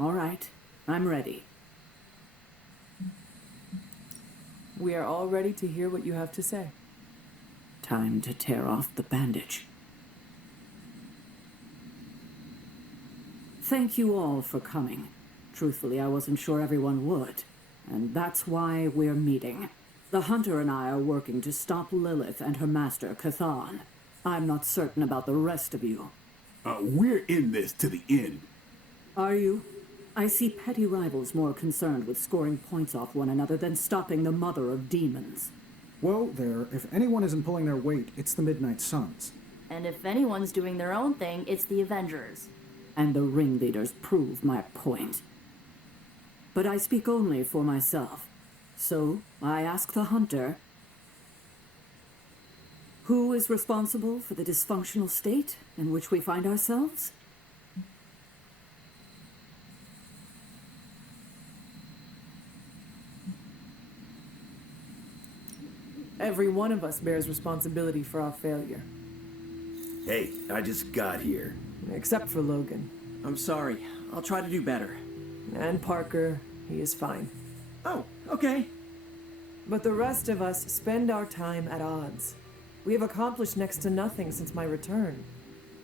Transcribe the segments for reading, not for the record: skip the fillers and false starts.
All right, I'm ready. We are all ready to hear what you have to say. Time to tear off the bandage. Thank you all for coming. Truthfully, I wasn't sure everyone would, and that's why we're meeting. The Hunter and I are working to stop Lilith and her master, Cathan. I'm not certain about the rest of you. We're in this to the end. Are you? I see petty rivals more concerned with scoring points off one another than stopping the mother of demons. Well, if anyone isn't pulling their weight, it's the Midnight Suns. And if anyone's doing their own thing, it's the Avengers. And the ringleaders prove my point. But I speak only for myself. So, I ask the Hunter, who is responsible for the dysfunctional state in which we find ourselves? Every one of us bears responsibility for our failure. Hey, I just got here. Except for Logan. I'm sorry. I'll try to do better. And Parker, he is fine. Oh, okay. But the rest of us spend our time at odds. We have accomplished next to nothing since my return.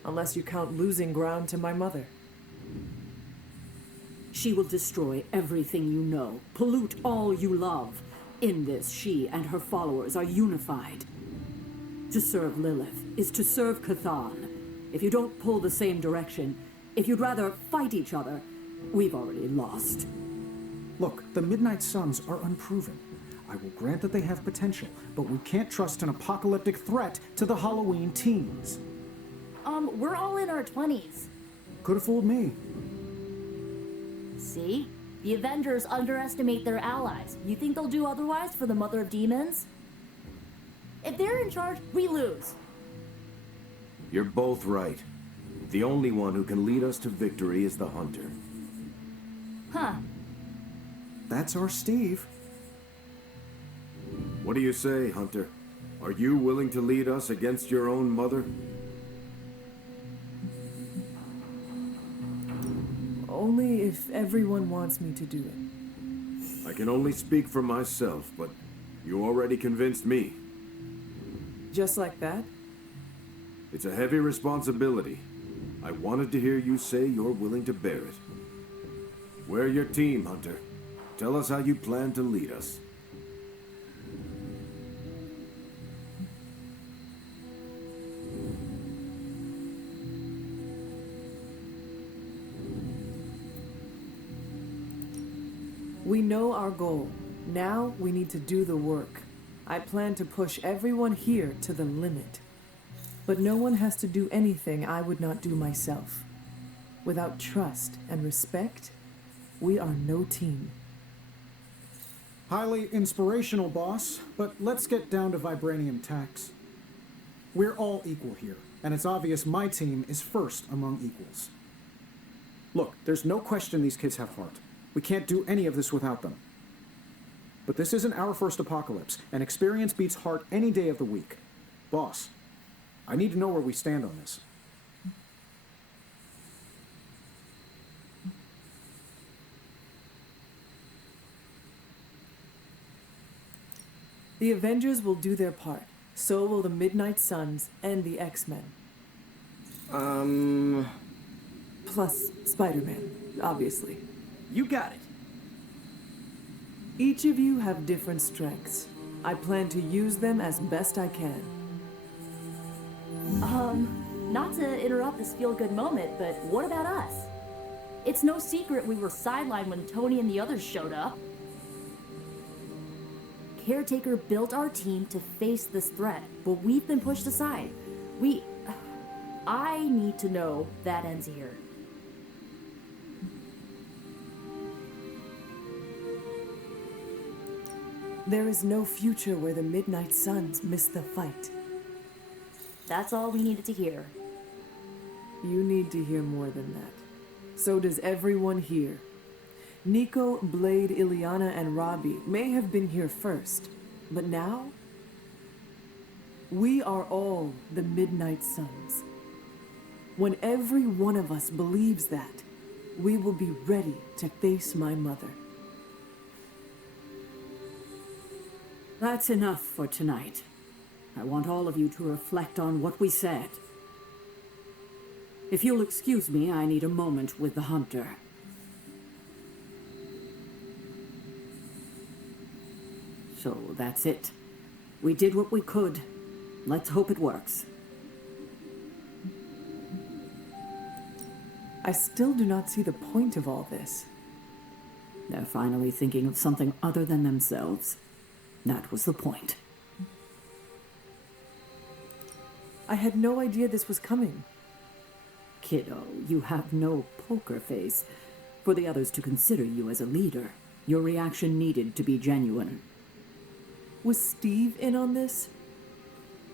Unless you count losing ground to my mother. She will destroy everything you know, pollute all you love. In this, she and her followers are unified. To serve Lilith is to serve Cathan. If you don't pull the same direction, if you'd rather fight each other, we've already lost. Look, the Midnight Suns are unproven. I will grant that they have potential, but we can't trust an apocalyptic threat to the Halloween teens. We're all in our 20s. Could have fooled me. See? The Avengers underestimate their allies. You think they'll do otherwise for the Mother of Demons? If they're in charge, we lose. You're both right. The only one who can lead us to victory is the Hunter. Huh. That's our Steve. What do you say, Hunter? Are you willing to lead us against your own mother? Only if everyone wants me to do it. I can only speak for myself, but you already convinced me. Just like that? It's a heavy responsibility. I wanted to hear you say you're willing to bear it. We're your team, Hunter. Tell us how you plan to lead us. We know our goal. Now we need to do the work. I plan to push everyone here to the limit. But no one has to do anything I would not do myself. Without trust and respect, we are no team. Highly inspirational, boss, but let's get down to vibranium tax. We're all equal here, and it's obvious my team is first among equals. Look, there's no question these kids have heart. We can't do any of this without them. But this isn't our first apocalypse, and experience beats heart any day of the week. Boss, I need to know where we stand on this. The Avengers will do their part. So will the Midnight Suns and the X-Men. Plus Spider-Man, obviously. You got it. Each of you have different strengths. I plan to use them as best I can. Not to interrupt this feel-good moment, but what about us? It's no secret we were sidelined when Tony and the others showed up. Caretaker built our team to face this threat, but we've been pushed aside. I need to know that ends here. There is no future where the Midnight Suns miss the fight. That's all we needed to hear. You need to hear more than that. So does everyone here. Nico, Blade, Ileana, and Robbie may have been here first, but now, we are all the Midnight Suns. When every one of us believes that, we will be ready to face my mother. That's enough for tonight. I want all of you to reflect on what we said. If you'll excuse me, I need a moment with the hunter. So that's it. We did what we could. Let's hope it works. I still do not see the point of all this. They're finally thinking of something other than themselves. That was the point. I had no idea this was coming. Kiddo, you have no poker face. For the others to consider you as a leader, your reaction needed to be genuine. Was Steve in on this?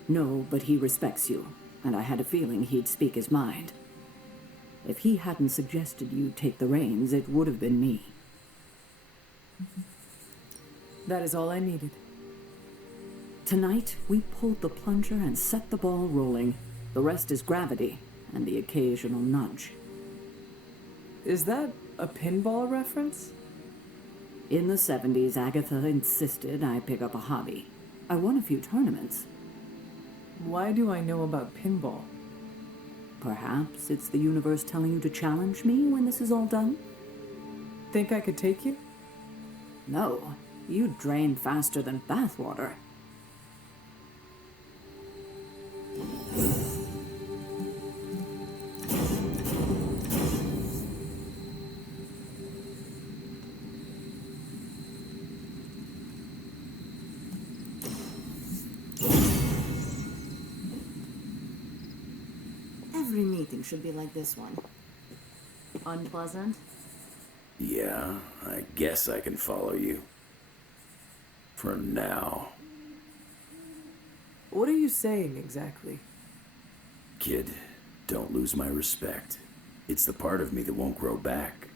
No, but he respects you, and I had a feeling he'd speak his mind. If he hadn't suggested you take the reins, it would have been me. That is all I needed. Tonight, we pulled the plunger and set the ball rolling. The rest is gravity and the occasional nudge. Is that a pinball reference? In the 70s, Agatha insisted I pick up a hobby. I won a few tournaments. Why do I know about pinball? Perhaps it's the universe telling you to challenge me when this is all done? Think I could take you? No, you drain faster than bathwater. Every meeting should be like this one. Unpleasant? Yeah, I guess I can follow you. For now. What are you saying exactly? Kid, don't lose my respect. It's the part of me that won't grow back.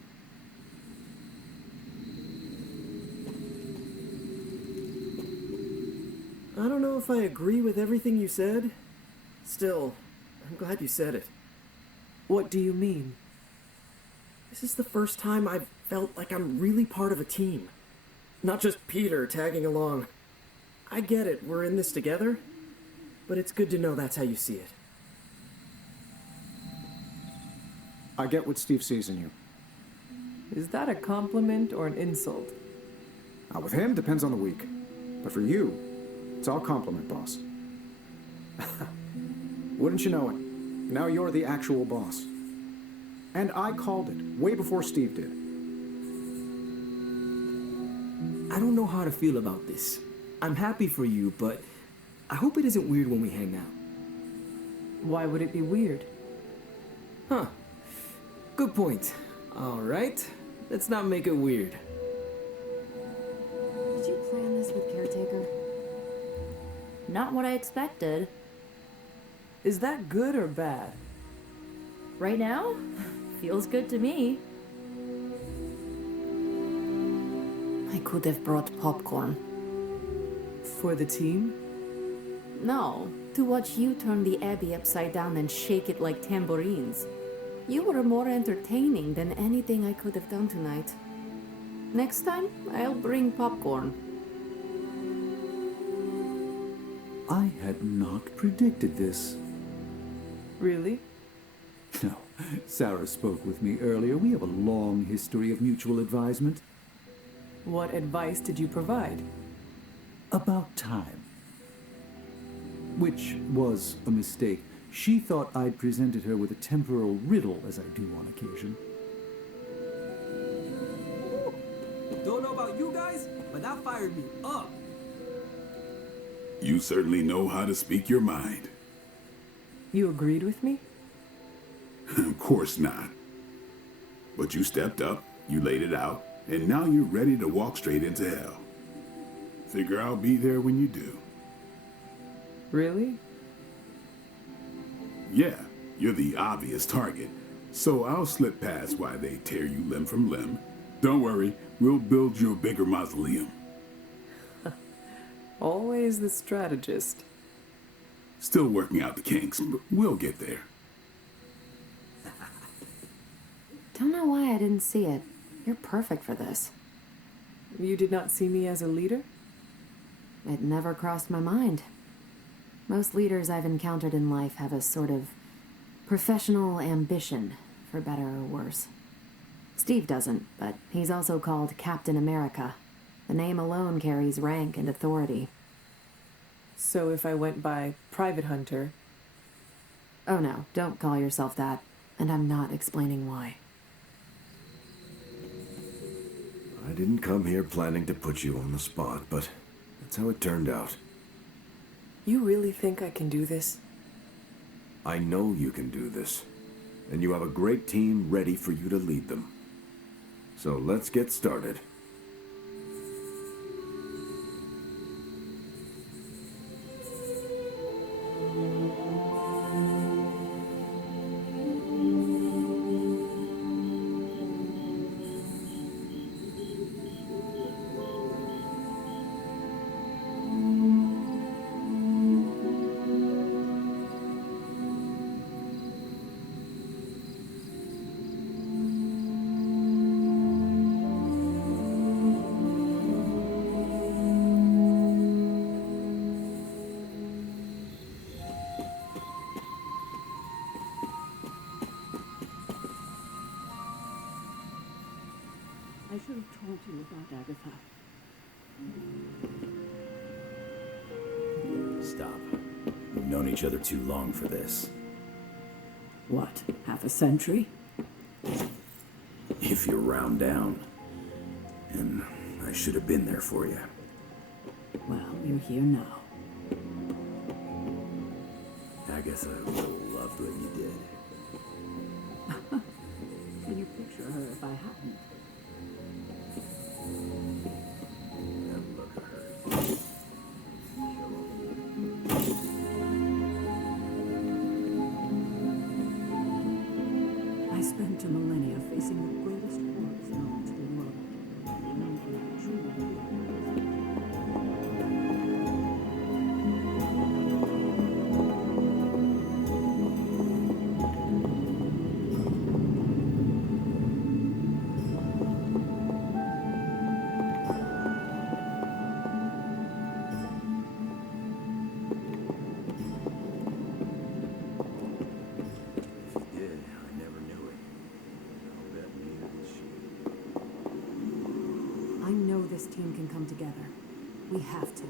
I don't know if I agree with everything you said. Still, I'm glad you said it. What do you mean? This is the first time I've felt like I'm really part of a team. Not just Peter tagging along. I get it, we're in this together. But it's good to know that's how you see it. I get what Steve sees in you. Is that a compliment or an insult? Now, with him, depends on the week. But for you, it's all compliment, boss. Wouldn't you know it? Now you're the actual boss. And I called it, way before Steve did. I don't know how to feel about this. I'm happy for you, but I hope it isn't weird when we hang out. Why would it be weird? Huh. Good point. Alright, let's not make it weird. Did you plan this with Caretaker? Not what I expected. Is that good or bad? Right now? Feels good to me. I could have brought popcorn. For the team? No, to watch you turn the Abbey upside down and shake it like tambourines. You were more entertaining than anything I could have done tonight. Next time, I'll bring popcorn. I had not predicted this. Really? No, Sarah spoke with me earlier. We have a long history of mutual advisement. What advice did you provide? About time. Which was a mistake. She thought I'd presented her with a temporal riddle, as I do on occasion. Don't know about you guys, but that fired me up. You certainly know how to speak your mind. You agreed with me? Of course not. But you stepped up, you laid it out, and now you're ready to walk straight into hell. Figure I'll be there when you do. Really? Yeah, you're the obvious target, so I'll slip past while they tear you limb from limb. Don't worry, we'll build you a bigger mausoleum. Always the strategist. Still working out the kinks, but we'll get there. Don't know why I didn't see it. You're perfect for this. You did not see me as a leader? It never crossed my mind. Most leaders I've encountered in life have a sort of professional ambition, for better or worse. Steve doesn't, but he's also called Captain America. The name alone carries rank and authority. So if I went by Private Hunter... Oh no, don't call yourself that. And I'm not explaining why. I didn't come here planning to put you on the spot, but that's how it turned out. You really think I can do this? I know you can do this, and you have a great team ready for you to lead them. So let's get started. I should have told you about Agatha. Stop. We've known each other too long for this. What, half a century? If you round down. And I should have been there for you. Well, you're here now. Agatha would have loved what you did. Can you picture her if I hadn't? That look hurt. I spent a millennia facing the greatest horrors known to the world. None can ever truly I know this team can come together. We have to.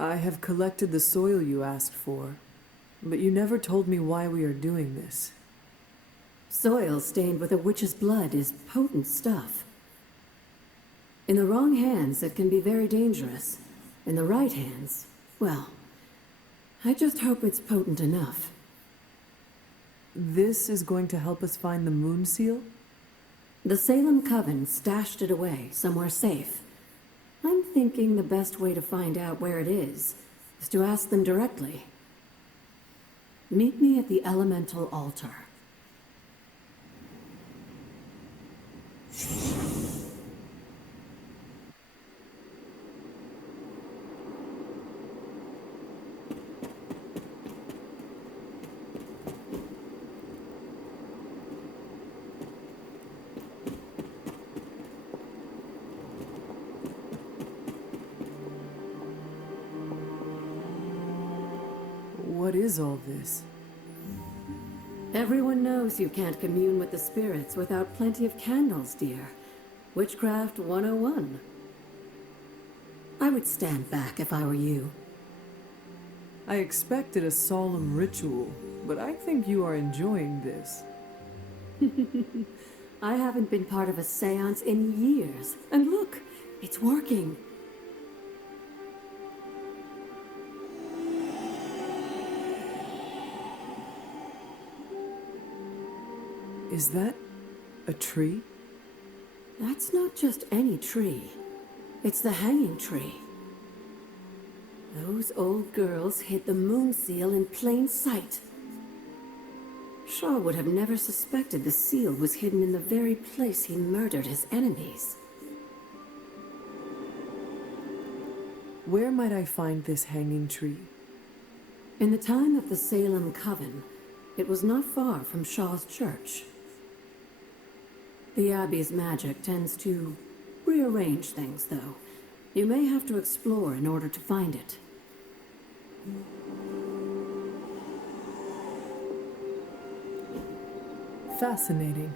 I have collected the soil you asked for, but you never told me why we are doing this. Soil stained with a witch's blood is potent stuff. In the wrong hands, it can be very dangerous. In the right hands, well, I just hope it's potent enough. This is going to help us find the moon seal? The Salem Coven stashed it away, somewhere safe. I'm thinking the best way to find out where it is to ask them directly. Meet me at the elemental altar. What is all this? Everyone knows you can't commune with the spirits without plenty of candles, dear. Witchcraft 101. I would stand back if I were you. I expected a solemn ritual, but I think you are enjoying this. I haven't been part of a seance in years. And look, it's working. Is that a tree? That's not just any tree. It's the hanging tree. Those old girls hid the moon seal in plain sight. Shaw would have never suspected the seal was hidden in the very place he murdered his enemies. Where might I find this hanging tree? In the time of the Salem Coven, it was not far from Shaw's church. The Abbey's magic tends to rearrange things, though. You may have to explore in order to find it. Fascinating.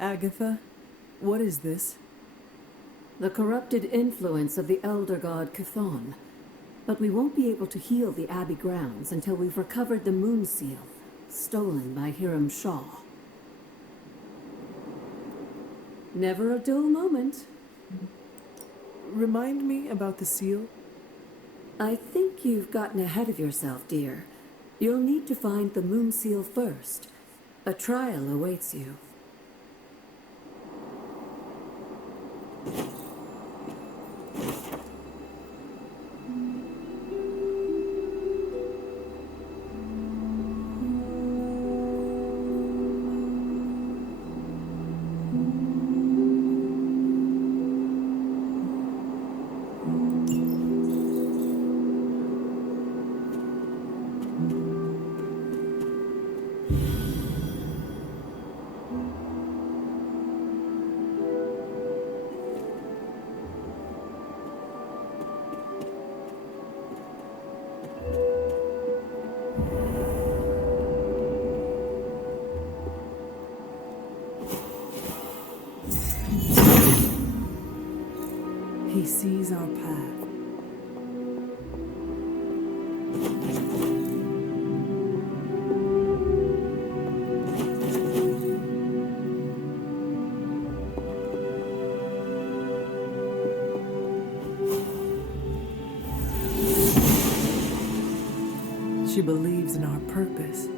Agatha, what is this? The corrupted influence of the elder god Chthon. But we won't be able to heal the Abbey grounds until we've recovered the moon seal, stolen by Hiram Shaw. Never a dull moment. Remind me about the seal? I think you've gotten ahead of yourself, dear. You'll need to find the moon seal first. A trial awaits you. He sees our path. She believes in our purpose.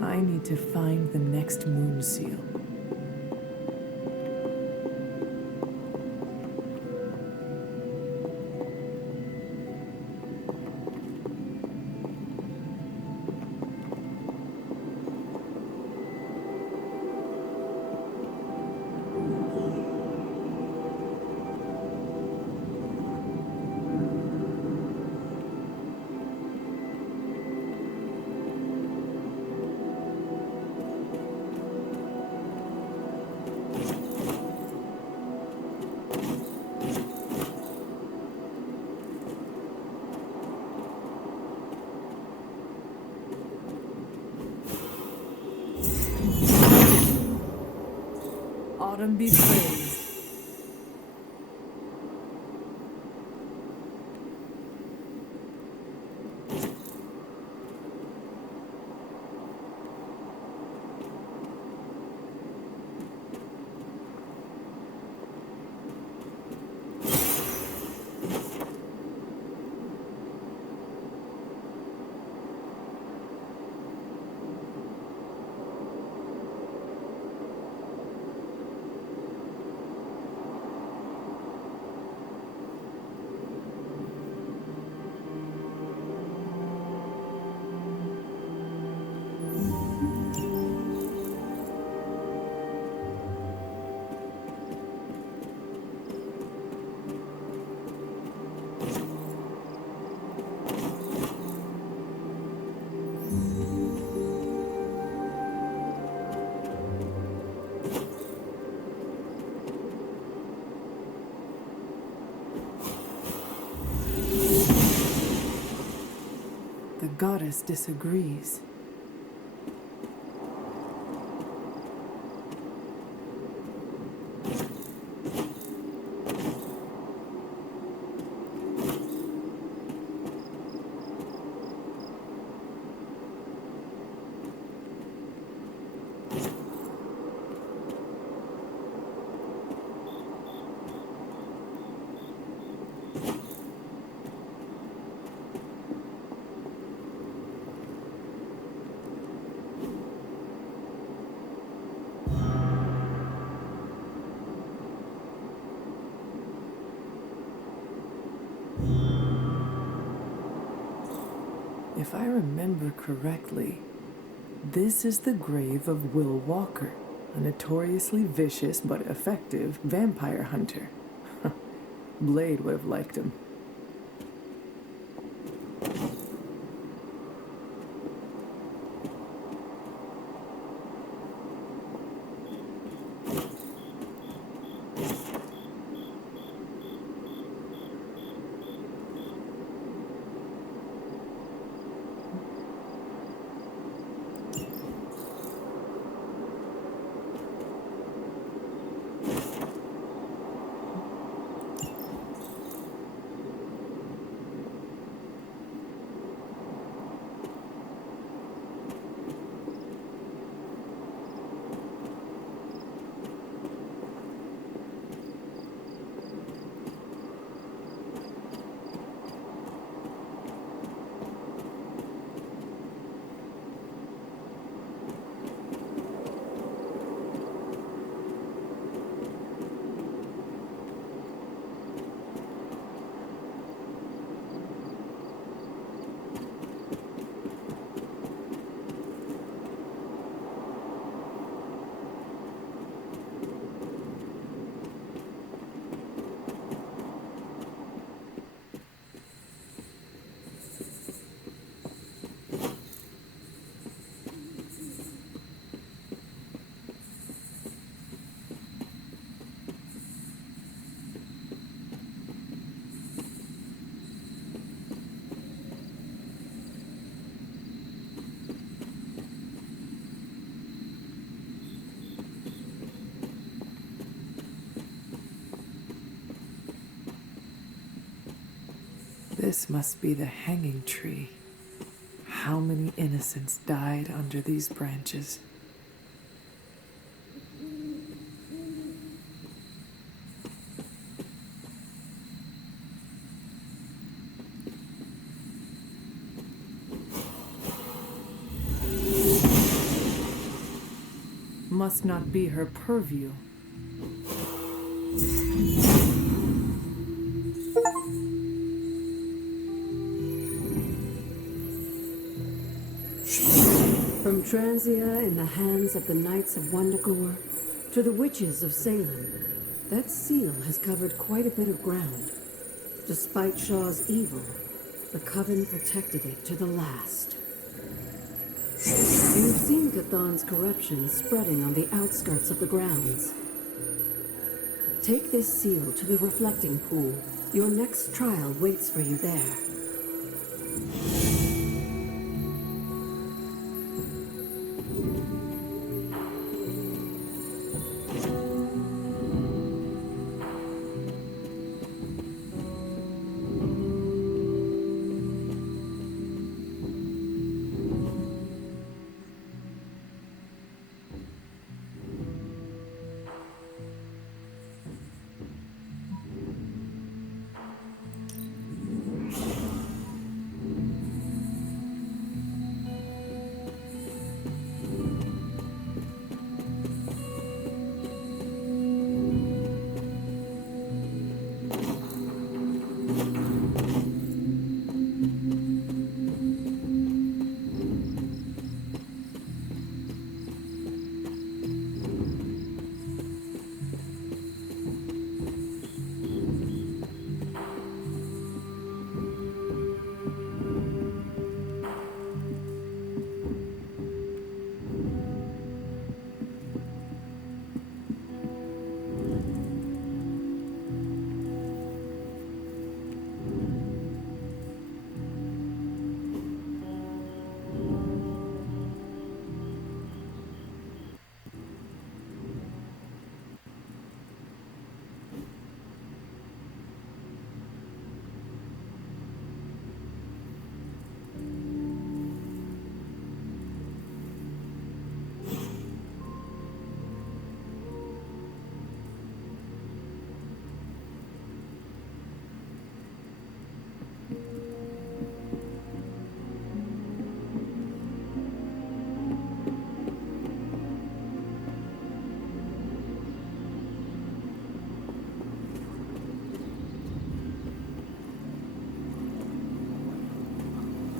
I need to find the next moon seal. Autumn be praised. The goddess disagrees. If I remember correctly, this is the grave of Will Walker, a notoriously vicious but effective vampire hunter. Blade would have liked him. This must be the hanging tree. How many innocents died under these branches? Must not be her purview. From Transia in the hands of the Knights of Wundagore to the witches of Salem, that seal has covered quite a bit of ground. Despite Shaw's evil, the Coven protected it to the last. You've seen Cathan's corruption spreading on the outskirts of the grounds. Take this seal to the reflecting pool. Your next trial waits for you there.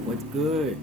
What's good?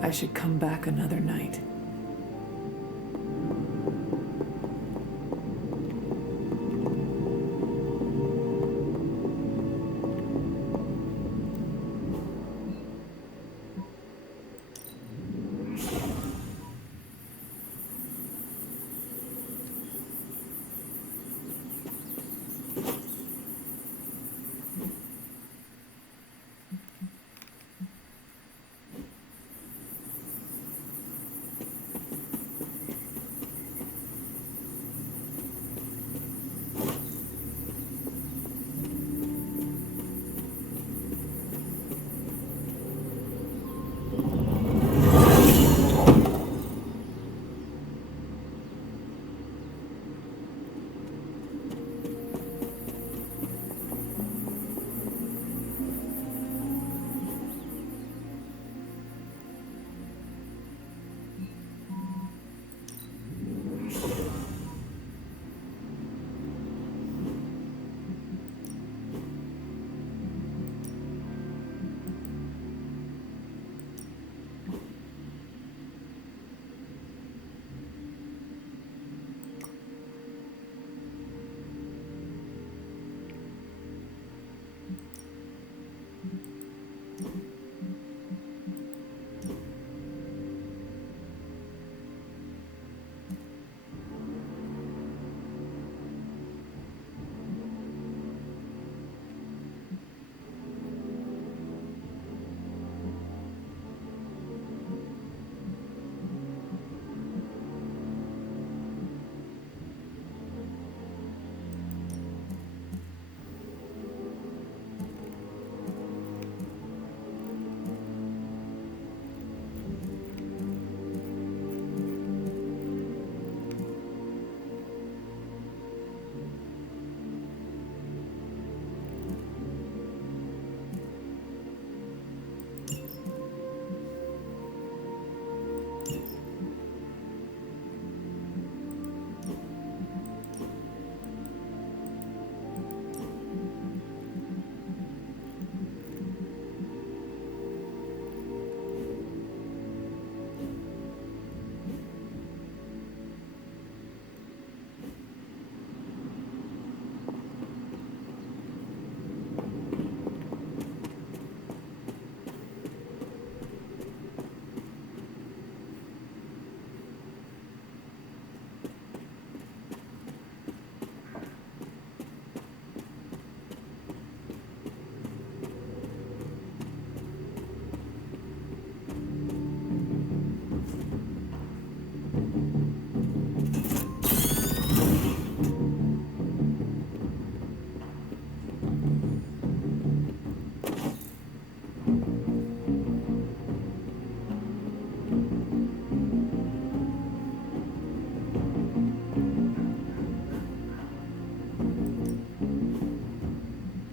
I should come back another night.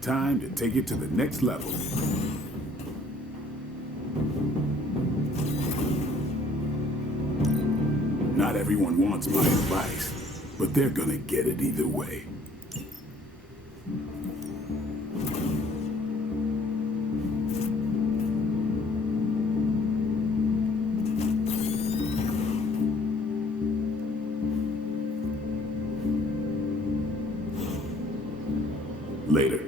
time to take it to the next level. Not everyone wants my advice, but they're gonna get it either way. Later.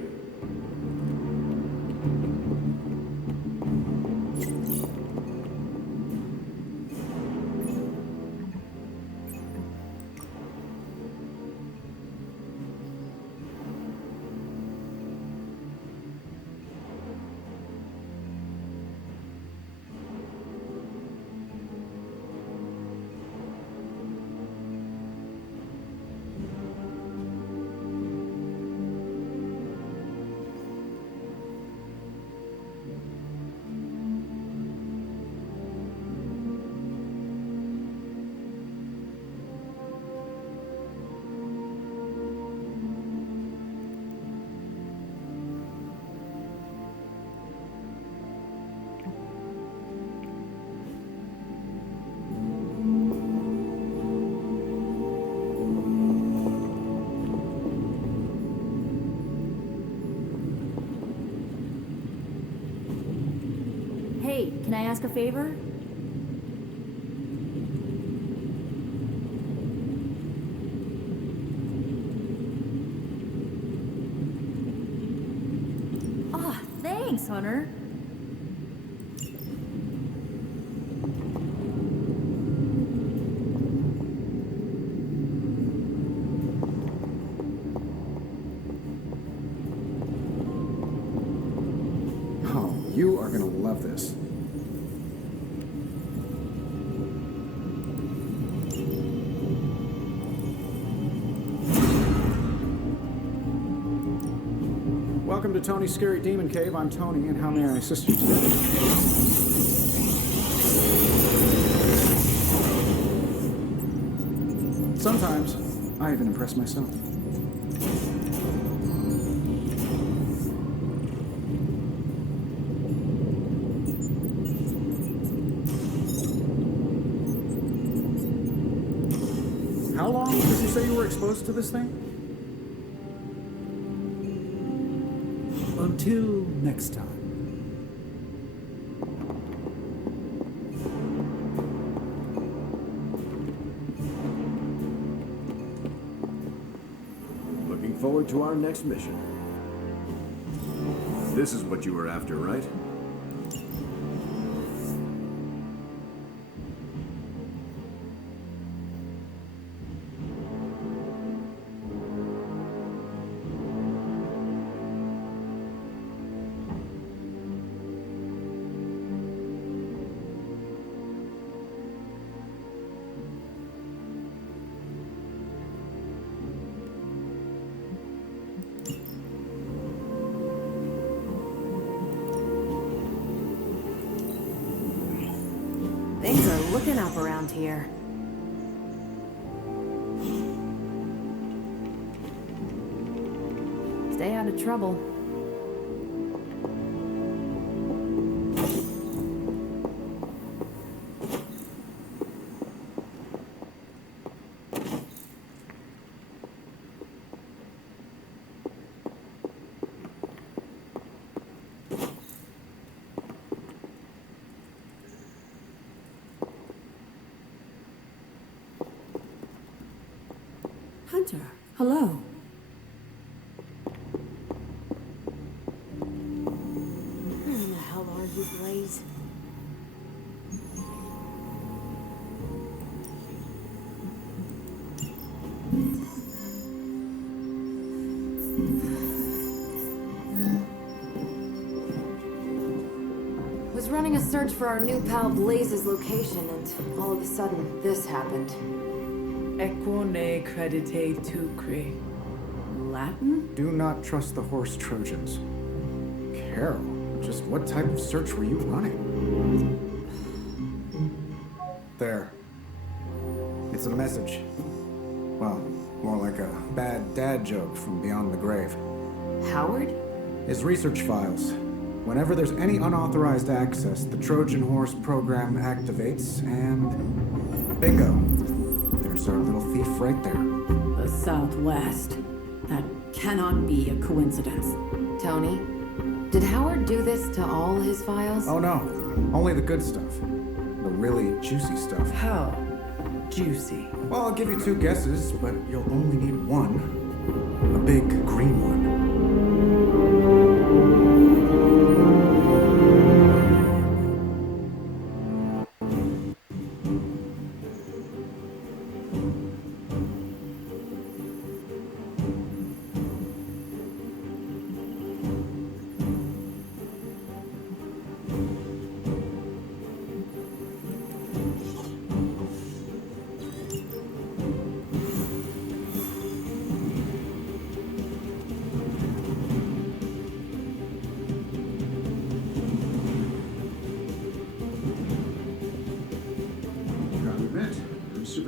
Hey, can I ask a favor? Ah, thanks, Hunter. Oh, you are gonna love this. Welcome to Tony's Scary Demon Cave. I'm Tony, and how may I assist you today? Sometimes, I even impress myself. How long did you say you were exposed to this thing? Until next time. Looking forward to our next mission. This is what you were after, right? Things are looking up around here. Stay out of trouble. Hunter, hello. Where the hell are you, Blaze? Was running a search for our new pal Blaze's location, and all of a sudden, this happened. Equone credite tucri. Latin? Do not trust the horse Trojans. Carol, just what type of search were you running? There. It's a message. Well, more like a bad dad joke from beyond the grave. Howard? His research files. Whenever there's any unauthorized access, the Trojan Horse program activates, and bingo. There's our little thief right there. The Southwest. That cannot be a coincidence. Tony, did Howard do this to all his files? Oh no, only the good stuff. The really juicy stuff. How juicy. Well, I'll give you 2 guesses, but you'll only need one. A big green one.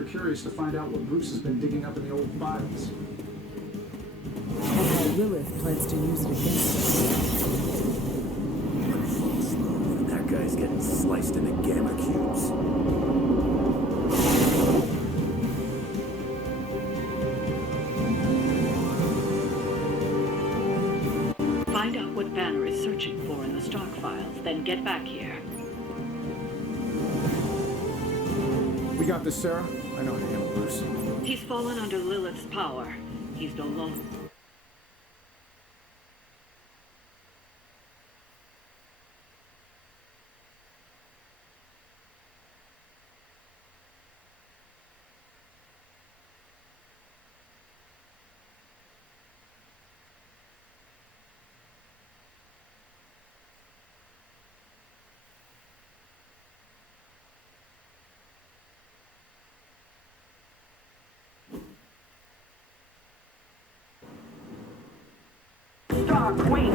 Curious to find out what Bruce has been digging up in the old files. And how Lilith plans to use it against us. And that guy's getting sliced into gamma cubes. Find out what Banner is searching for in the stock files, then get back here. We got this, Sarah. I know how to handle Bruce. He's fallen under Lilith's power. He's no longer... Wait,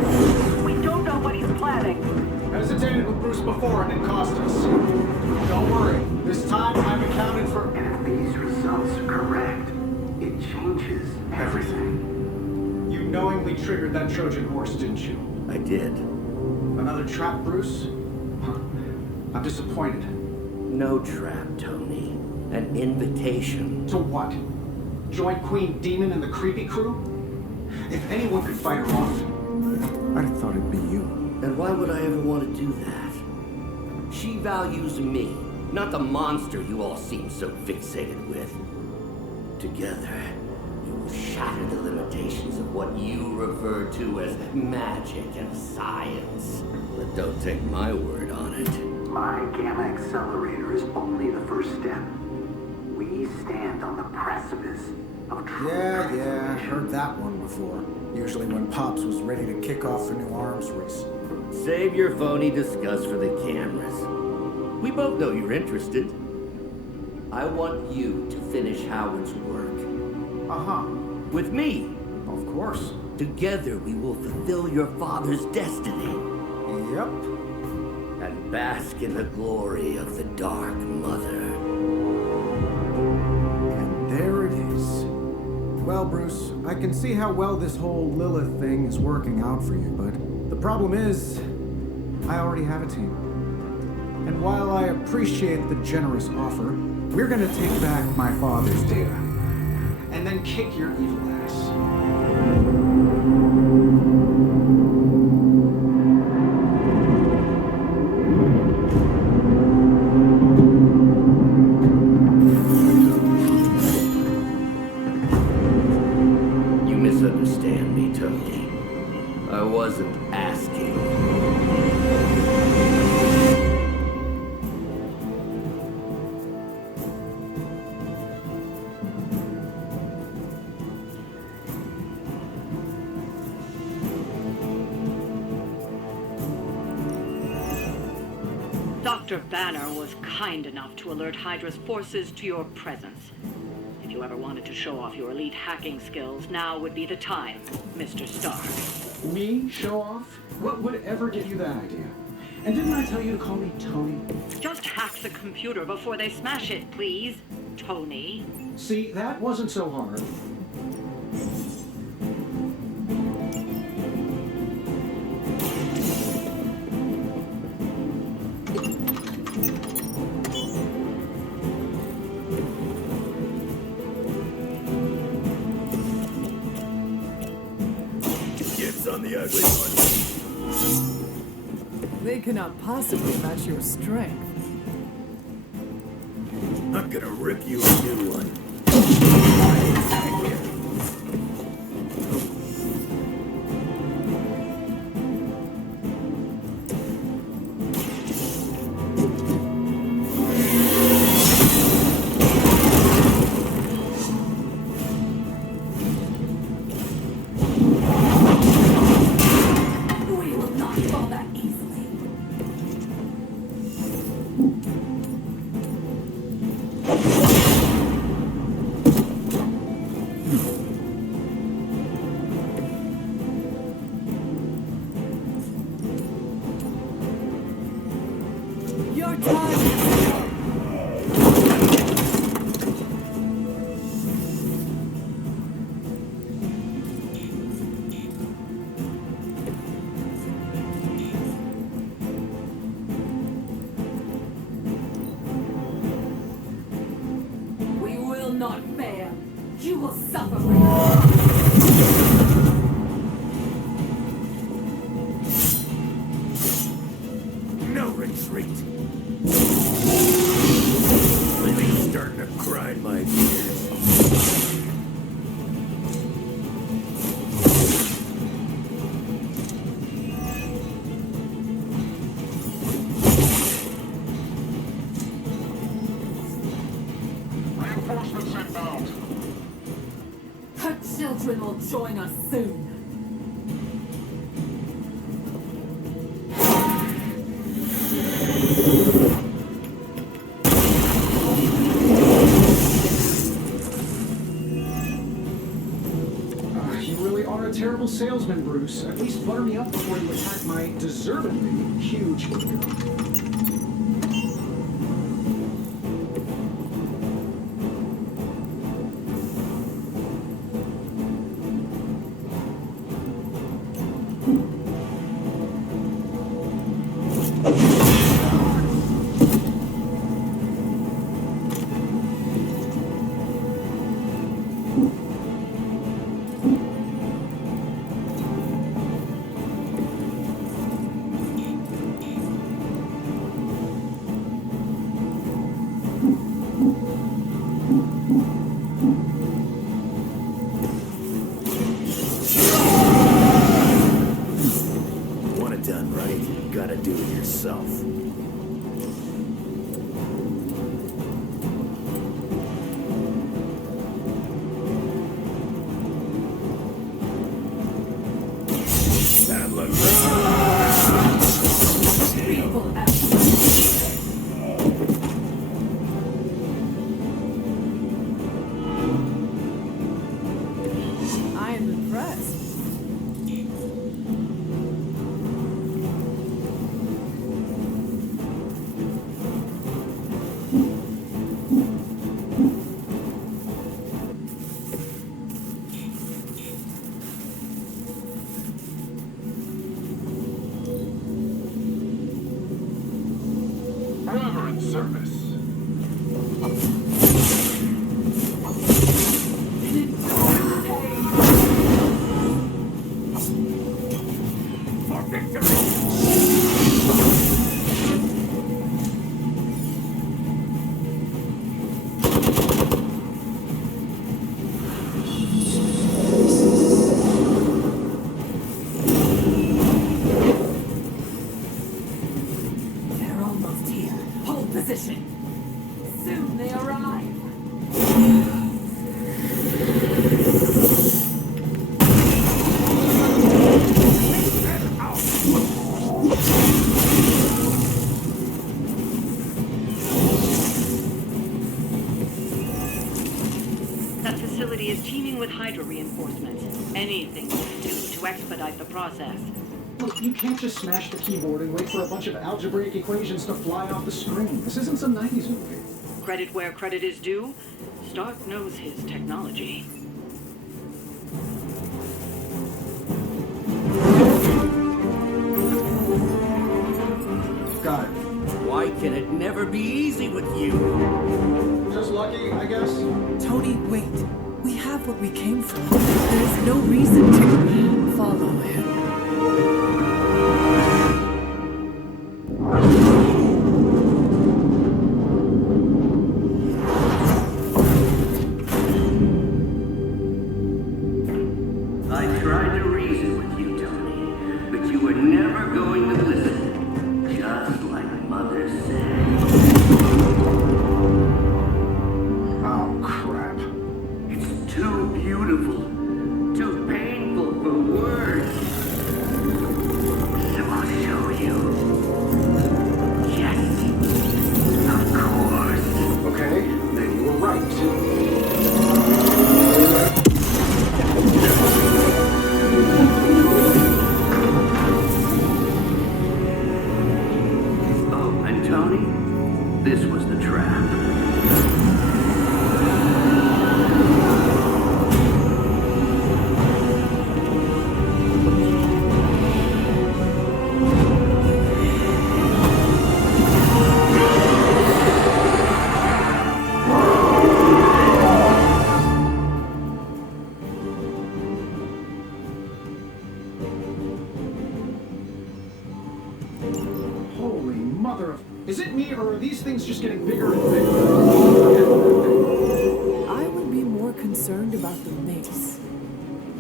we don't know what he's planning. Hesitated with Bruce before and it cost us. Don't worry, this time I've accounted for... And if these results are correct, it changes everything. You knowingly triggered that Trojan horse, didn't you? I did. Another trap, Bruce? I'm disappointed. No trap, Tony. An invitation. To what? Join Queen Demon and the creepy crew? If anyone could fight her off, I'd have thought it'd be you. And why would I ever want to do that? She values me, not the monster you all seem so fixated with. Together, we will shatter the limitations of what you refer to as magic and science. But don't take my word on it. My gamma accelerator is only the first step. We stand on the precipice of true Yeah, heard that one before. Usually when Pops was ready to kick off the new arms race. Save your phony disgust for the cameras. We both know you're interested. I want you to finish Howard's work. Uh-huh. With me. Of course. Together we will fulfill your father's destiny. Yep. And bask in the glory of the Dark Mother. And there it is. Well, Bruce, I can see how well this whole Lilith thing is working out for you, but the problem is, I already have a team. And while I appreciate the generous offer, we're gonna take back my father's data, and then kick your evil ass. You misunderstand me, Tony. I wasn't asking. Dr. Banner was kind enough to alert Hydra's forces to your presence. If you ever wanted to show off your elite hacking skills, now would be the time, Mr. Stark. Me? Show off? What would ever give you that idea? And didn't I tell you to call me Tony? Just hack the computer before they smash it, please, Tony. See, that wasn't so hard. on the ugly one. They cannot possibly match your strength. I'm gonna rip you a new one. We will not fall that easily. Your time is up. We will not fail. You will suffer for your No retreat. Living's starting to grind my gears. Reinforcements inbound. Her children will join us soon. You really are a terrible salesman, Bruce. At least butter me up before you attack my deservedly huge ego. Want it done right, you gotta do it yourself. Bad luck. People have I am impressed. Forever in service. For victory! They're almost here. Hold position. Soon they arrive. That facility is teeming with Hydra reinforcements. Anything you can do to expedite the process. Look, you can't just smash the keyboard and wait for a bunch of algebraic equations to fly off the screen. This isn't some 90s movie. Credit where credit is due. Stark knows his technology. Got it. Why can it never be easy with you? Just lucky, I guess. Tony, wait. We have what we came for. There is no reason to follow him. I tried to reason with you, Tony, but you were never going to listen. Just like Mother said. Oh, crap. It's too beautiful, too painful for words. So I'll show you. Yes, of course. Okay, then you were right. Oh, and Tony, this was the trap. Holy mother of... Is it me, or are these things just getting bigger and bigger? I would be more concerned about the mace.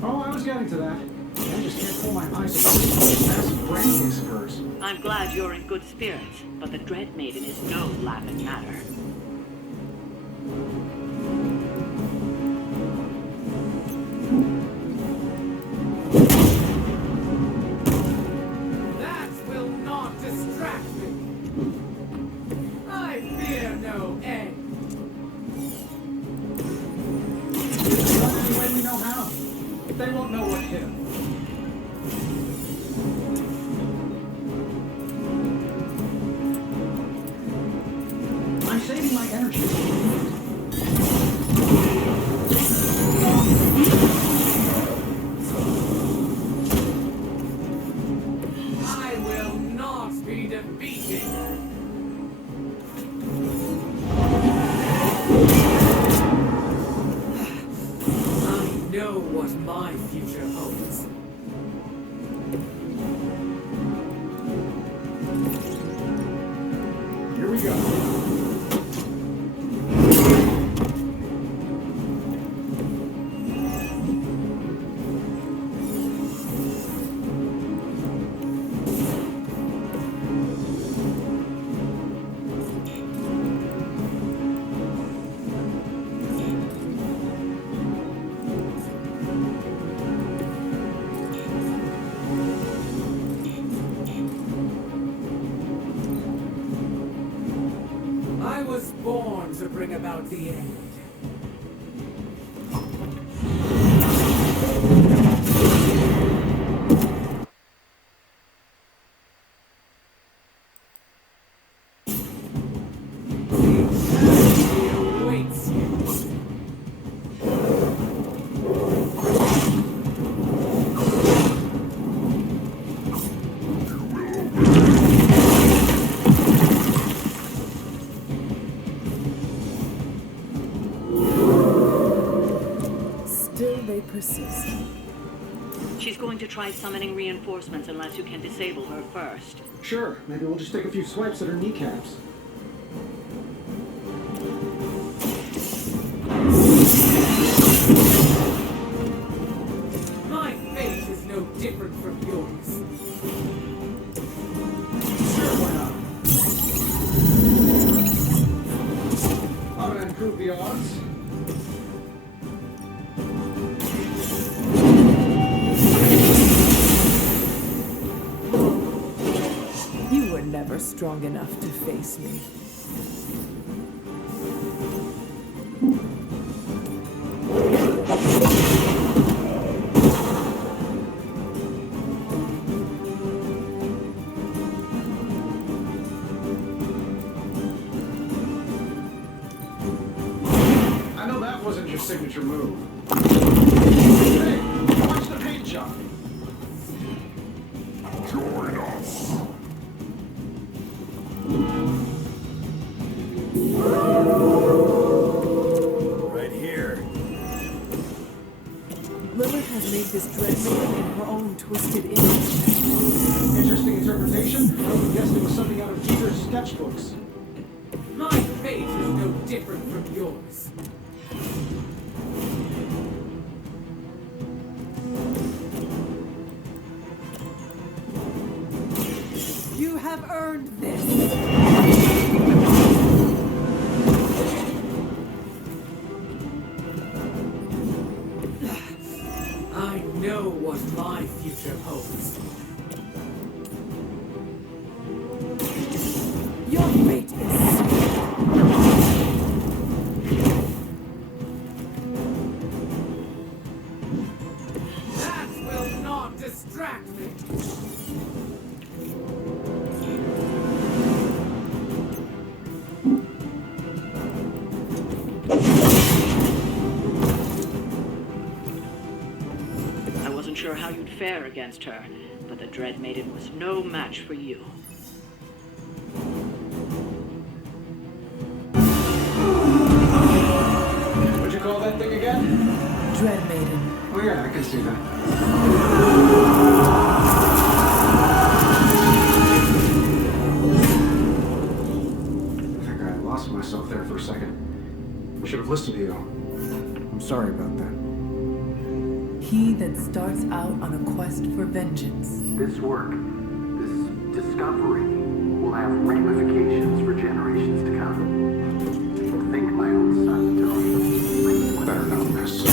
Oh, I was getting to that. I just can't pull my eyes off this massive brain case of hers. I'm glad you're in good spirits, but the Dread Maiden is no laughing matter. That will not distract me. I fear no end. Not any way we know how. They won't know what hit him. I'm saving my energy. I will not be defeated. I know what my future holds. Here we go. I was born to bring about the end. Eternity awaits you. Still they persist. She's going to try summoning reinforcements unless you can disable her first. Sure, maybe we'll just take a few swipes at her kneecaps. My fate is no different from yours. Sure, why not? Ought to improve the odds. You were never strong enough to face me. I know that wasn't your signature move. Hey, watch the paint job. Join us. Right here. Lilith has made this Dread Maiden in her own twisted image. Interesting interpretation. I would guess it was something out of Peter's sketchbooks. My fate is no different from yours. You have earned this. I know what my future holds. Your fate is That will not distract me. I wasn't sure how you'd fare against her, but the Dread Maiden was no match for you. What'd you call that thing again? Dread Maiden. Oh yeah, I can see that. I think I lost myself there for a second. I should have listened to you. I'm sorry about that. He that starts out on a quest for vengeance. This work, this discovery, will have ramifications for generations to come. Think my own son, Tony. Better known this.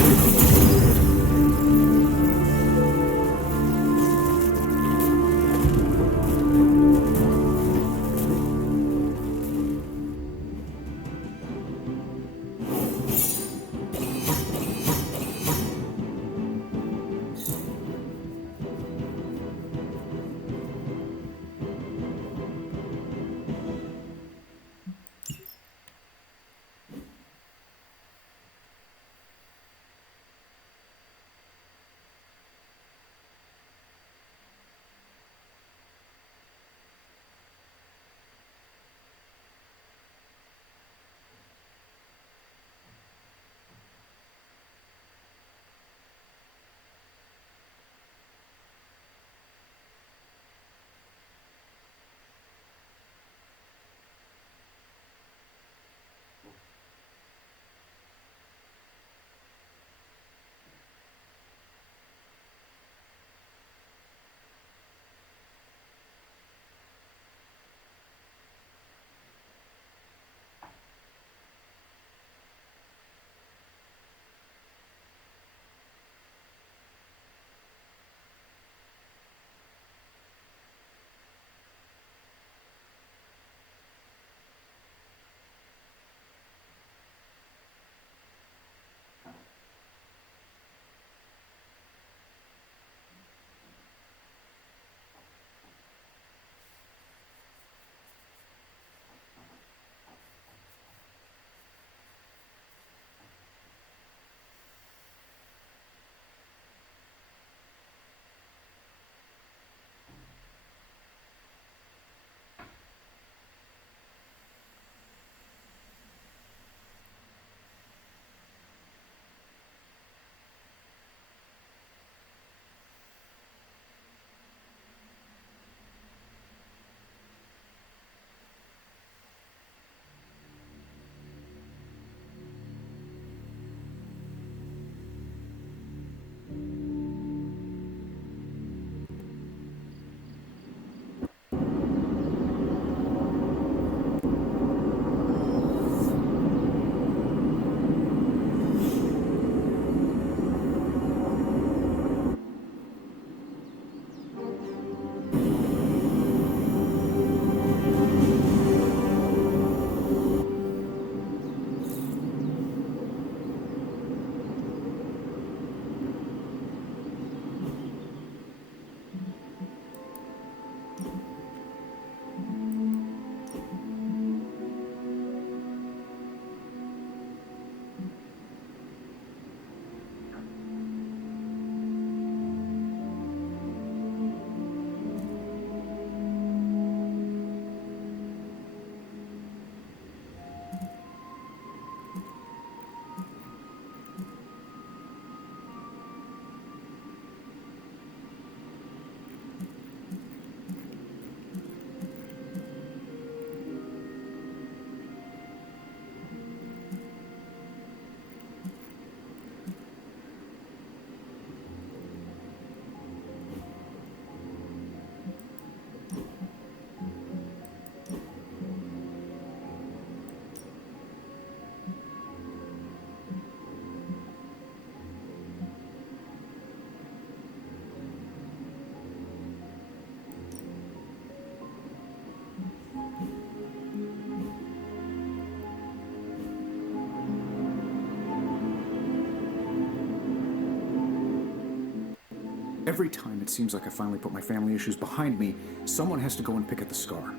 Every time it seems like I finally put my family issues behind me, someone has to go and pick at the scar.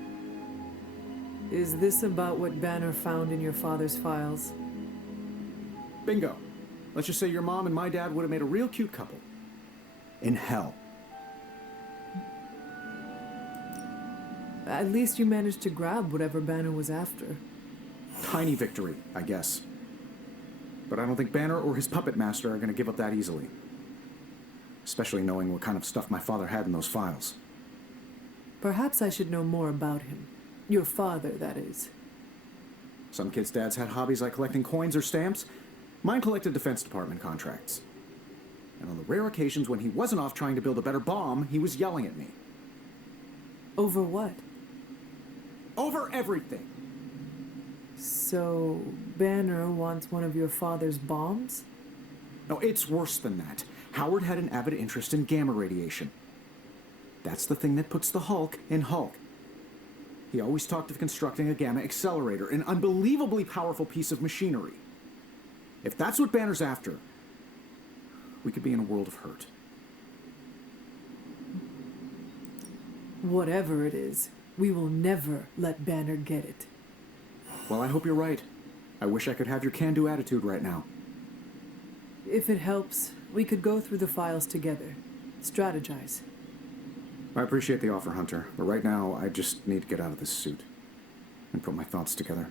Is this about what Banner found in your father's files? Bingo. Let's just say your mom and my dad would have made a real cute couple. In hell. At least you managed to grab whatever Banner was after. Tiny victory, I guess. But I don't think Banner or his puppet master are going to give up that easily. Especially knowing what kind of stuff my father had in those files. Perhaps I should know more about him. Your father, that is. Some kids' dads had hobbies like collecting coins or stamps. Mine collected Defense Department contracts. And on the rare occasions when he wasn't off trying to build a better bomb, he was yelling at me. Over what? Over everything. So, Banner wants one of your father's bombs? No, it's worse than that. Howard had an avid interest in gamma radiation. That's the thing that puts the Hulk in Hulk. He always talked of constructing a gamma accelerator, an unbelievably powerful piece of machinery. If that's what Banner's after, we could be in a world of hurt. Whatever it is, we will never let Banner get it. Well, I hope you're right. I wish I could have your can-do attitude right now. If it helps, we could go through the files together. Strategize. I appreciate the offer, Hunter, but right now I just need to get out of this suit and put my thoughts together.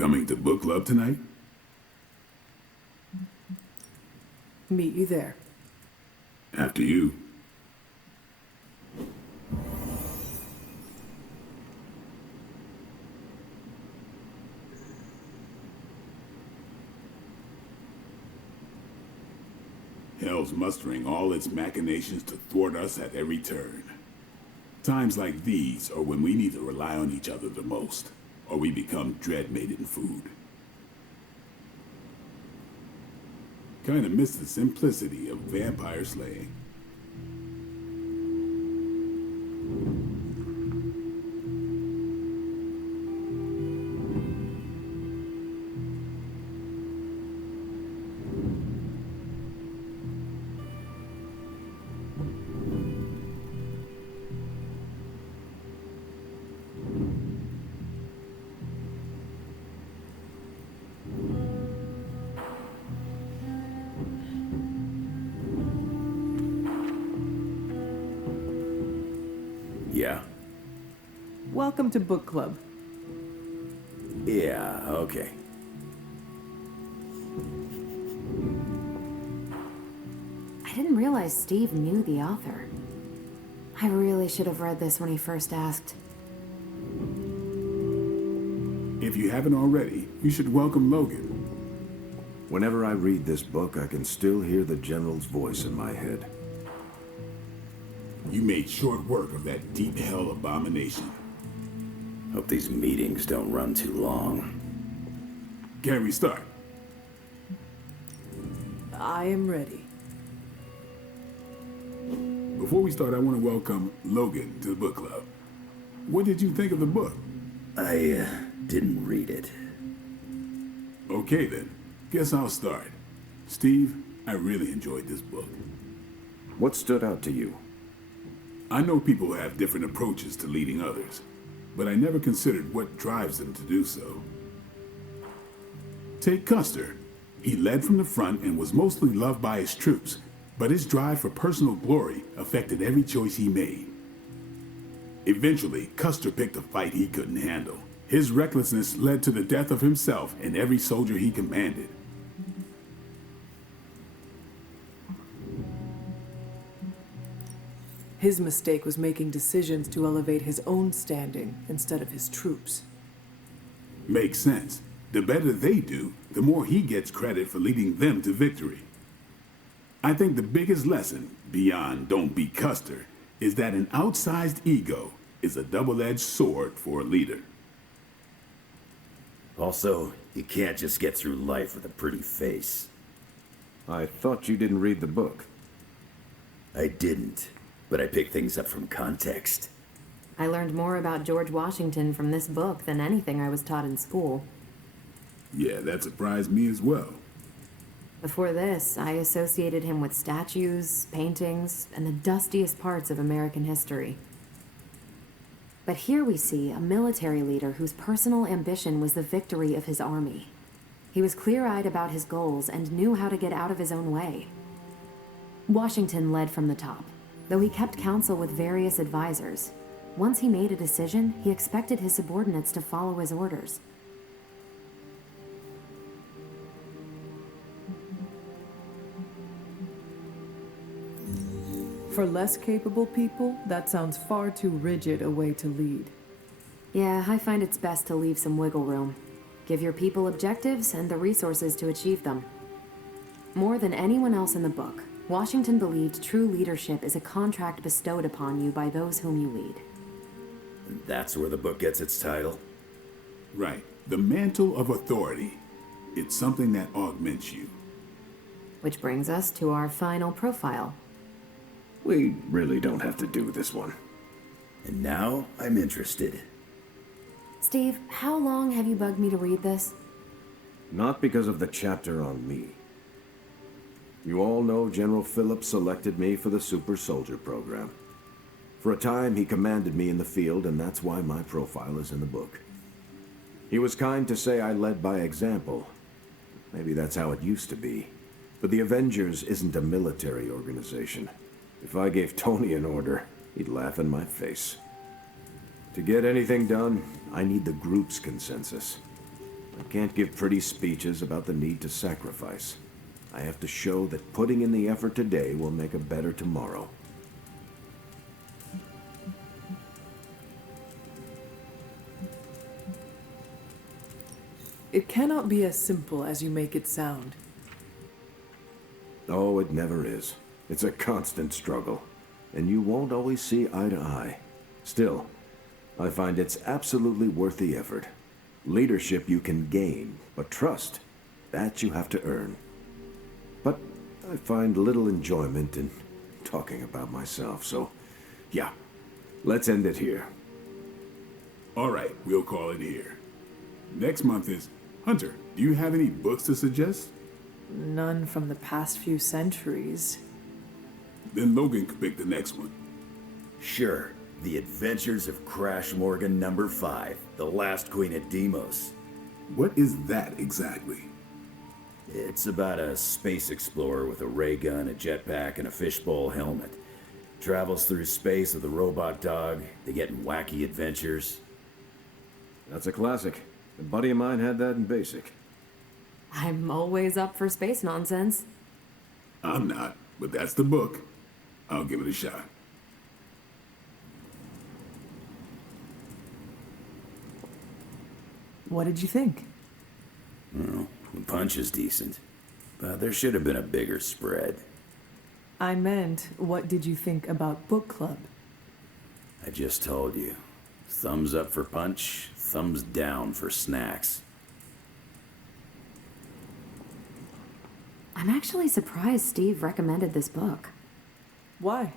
Coming to book club tonight? Meet you there. After you. Hell's mustering all its machinations to thwart us at every turn. Times like these are when we need to rely on each other the most, or we become dread-maiden food. Kinda miss the simplicity of vampire slaying. welcome to book club. Yeah, okay. I didn't realize Steve knew the author. I really should have read this when he first asked. If you haven't already, you should welcome Logan. Whenever I read this book, I can still hear the General's voice in my head. You made short work of that deep hell abomination. Hope these meetings don't run too long. Can we start? I am ready. Before we start, I want to welcome Logan to the book club. What did you think of the book? I didn't read it. Okay then, guess I'll start. Steve, I really enjoyed this book. What stood out to you? I know people have different approaches to leading others, but I never considered what drives them to do so. Take Custer. He led from the front and was mostly loved by his troops, but his drive for personal glory affected every choice he made. Eventually, Custer picked a fight he couldn't handle. His recklessness led to the death of himself and every soldier he commanded. His mistake was making decisions to elevate his own standing instead of his troops. Makes sense. The better they do, the more he gets credit for leading them to victory. I think the biggest lesson, beyond don't be Custer, is that an outsized ego is a double-edged sword for a leader. Also, you can't just get through life with a pretty face. I thought you didn't read the book. I didn't, but I picked things up from context. I learned more about George Washington from this book than anything I was taught in school. Yeah, that surprised me as well. Before this, I associated him with statues, paintings, and the dustiest parts of American history. But here we see a military leader whose personal ambition was the victory of his army. He was clear-eyed about his goals and knew how to get out of his own way. Washington led from the top, though he kept counsel with various advisors. Once he made a decision, he expected his subordinates to follow his orders. For less capable people, that sounds far too rigid a way to lead. Yeah, I find it's best to leave some wiggle room. Give your people objectives and the resources to achieve them. More than anyone else in the book, Washington believed true leadership is a contract bestowed upon you by those whom you lead. And that's where the book gets its title? Right. The mantle of authority. It's something that augments you. Which brings us to our final profile. We really don't have to do this one. And now I'm interested. Steve, how long have you bugged me to read this? Not because of the chapter on me. You all know General Phillips selected me for the Super Soldier program. For a time, he commanded me in the field, and that's why my profile is in the book. He was kind to say I led by example. Maybe that's how it used to be. But the Avengers isn't a military organization. If I gave Tony an order, he'd laugh in my face. To get anything done, I need the group's consensus. I can't give pretty speeches about the need to sacrifice. I have to show that putting in the effort today will make a better tomorrow. It cannot be as simple as you make it sound. Oh, it never is. It's a constant struggle, and you won't always see eye to eye. Still, I find it's absolutely worth the effort. Leadership you can gain, but trust, that you have to earn. But I find little enjoyment in talking about myself, so yeah, let's end it here. All right, we'll call it here. Next month is Hunter. Do you have any books to suggest? None from the past few centuries. Then Logan could pick the next one. Sure. The Adventures of Crash Morgan number 5, The Last Queen of Deimos. What is that exactly? It's about a space explorer with a ray gun, a jetpack, and a fishbowl helmet. Travels through space with a robot dog. They get in wacky adventures. That's a classic. A buddy of mine had that in basic. I'm always up for space nonsense. I'm not, but that's the book. I'll give it a shot. What did you think? Well, the punch is decent, but there should have been a bigger spread. I meant, what did you think about book club? I just told you. Thumbs up for punch, thumbs down for snacks. I'm actually surprised Steve recommended this book. Why?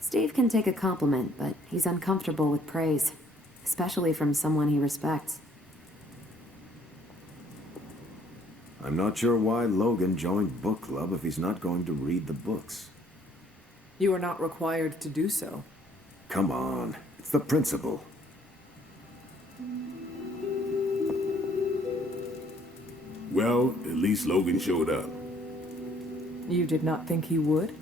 Steve can take a compliment, but he's uncomfortable with praise, especially from someone he respects. I'm not sure why Logan joined book club if he's not going to read the books. You are not required to do so. Come on, it's the principle. Well, at least Logan showed up. You did not think he would?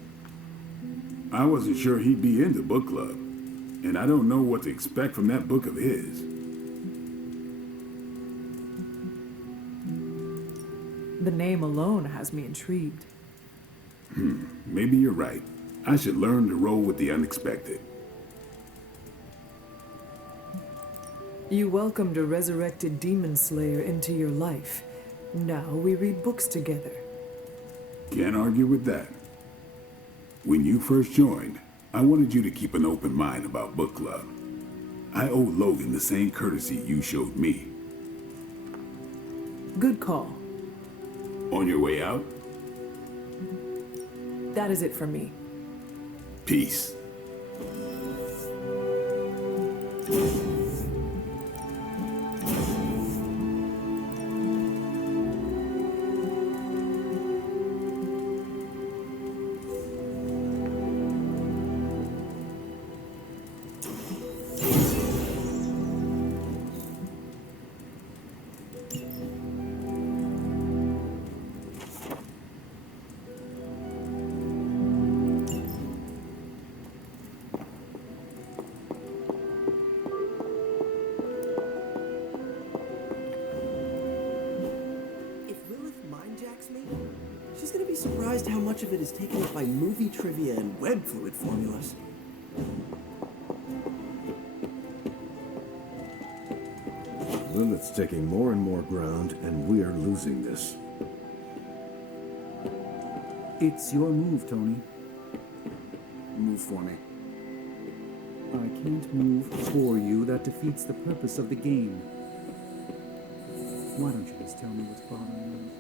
I wasn't sure he'd be into book club, and I don't know what to expect from that book of his. The name alone has me intrigued. Maybe you're right. I should learn to roll with the unexpected. You welcomed a resurrected demon slayer into your life. Now we read books together. Can't argue with that. When you first joined, I wanted you to keep an open mind about book club. I owe Logan the same courtesy you showed me. Good call. On your way out? That is it for me. Peace. She's gonna be surprised how much of it is taken up by movie trivia and web fluid formulas. Lilith's taking more and more ground, and we are losing this. It's your move, Tony. Move for me. I can't move for you. That defeats the purpose of the game. Why don't you just tell me what's bothering you?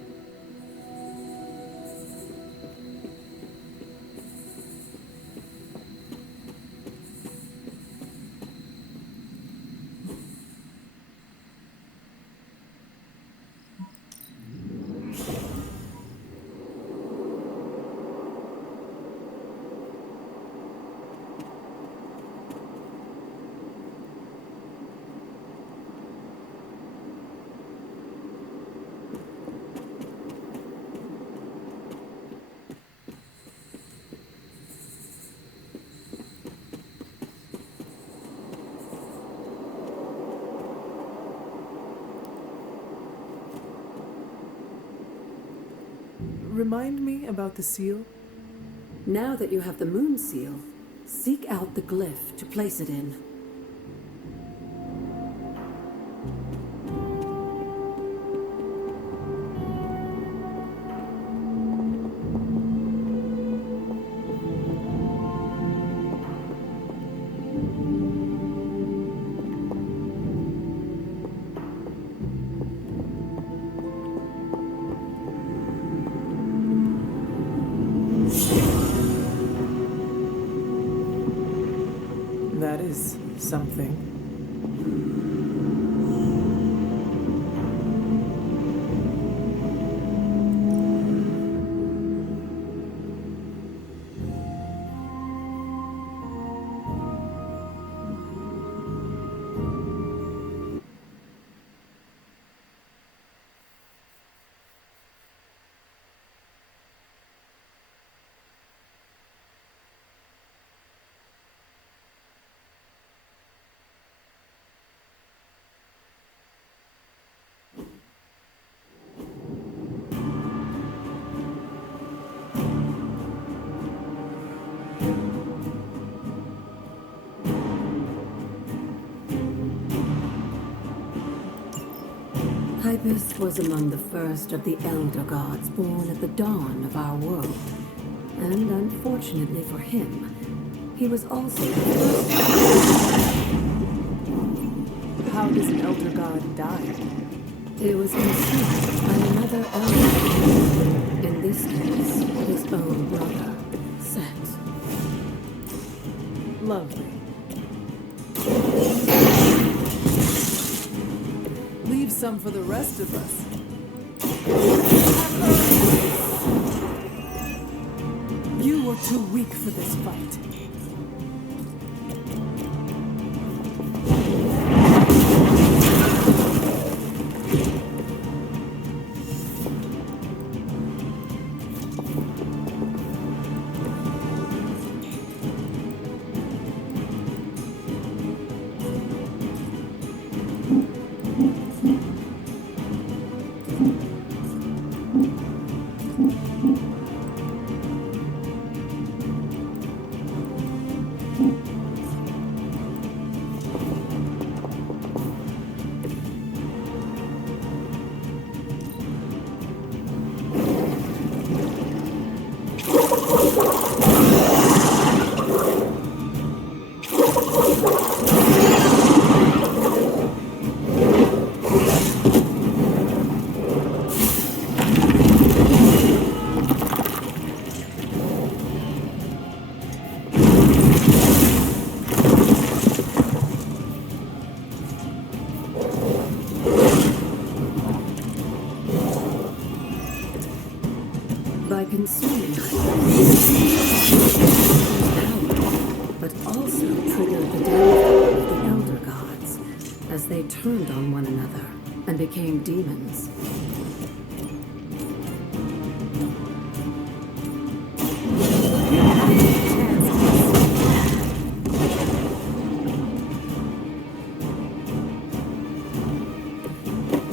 Remind me about the seal? Now that you have the moon seal, seek out the glyph to place it in. That is something. Hypus was among the first of the Elder Gods born at the dawn of our world. And unfortunately for him, he was also the first. How does an Elder God die? It was consumed by another Elder God. In this case, his own brother, Set. Lovely. Leave some for the rest of us. You were too weak for this fight. By consuming but also triggered the downfall of the Elder Gods as they turned on one another and became demons.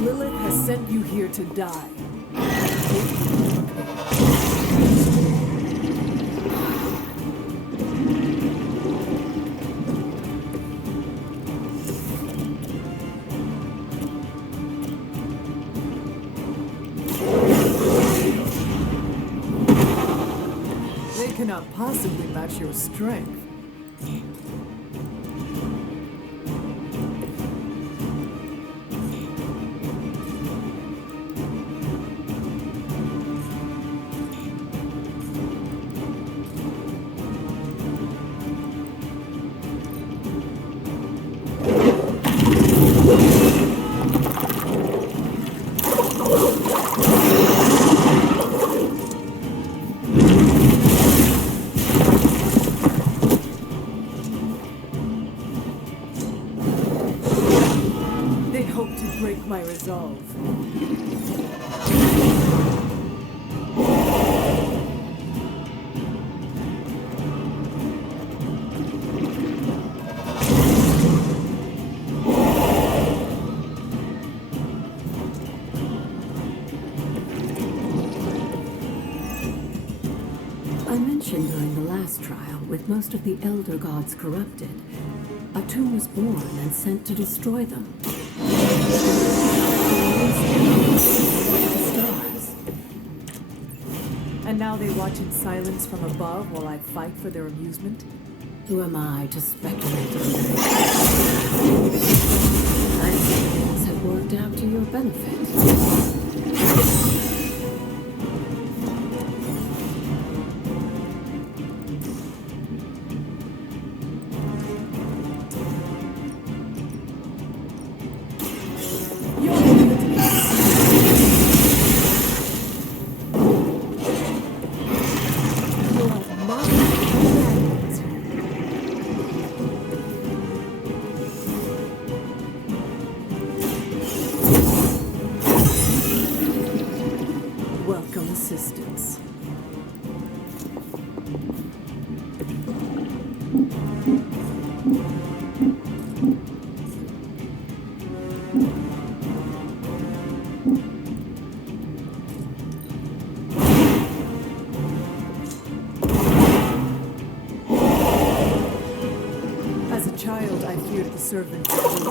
Lilith has sent you here to die. They cannot possibly match your strength. They hope to break my resolve. I mentioned during the last trial, with most of the Elder Gods corrupted, a tomb was born and sent to destroy them. The stars. And now they watch in silence from above while I fight for their amusement? Who am I to speculate on that? I see things have worked out to your benefit. Welcome assistance. As a child, I feared the servants of the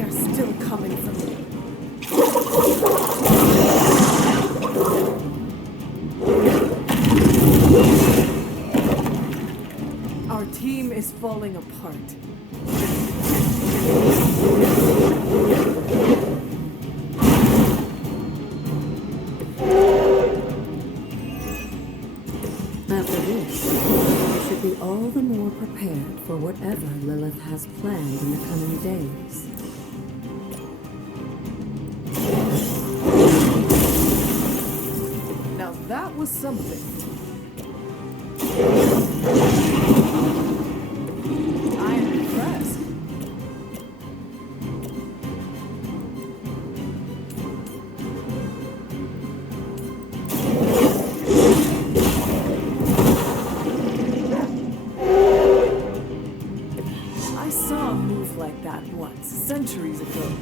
They are still coming for me. Our team is falling apart. After this, you should be all the more prepared for whatever Lilith has planned in the coming days. Now that was something. I am impressed. I saw a move like that once, centuries ago.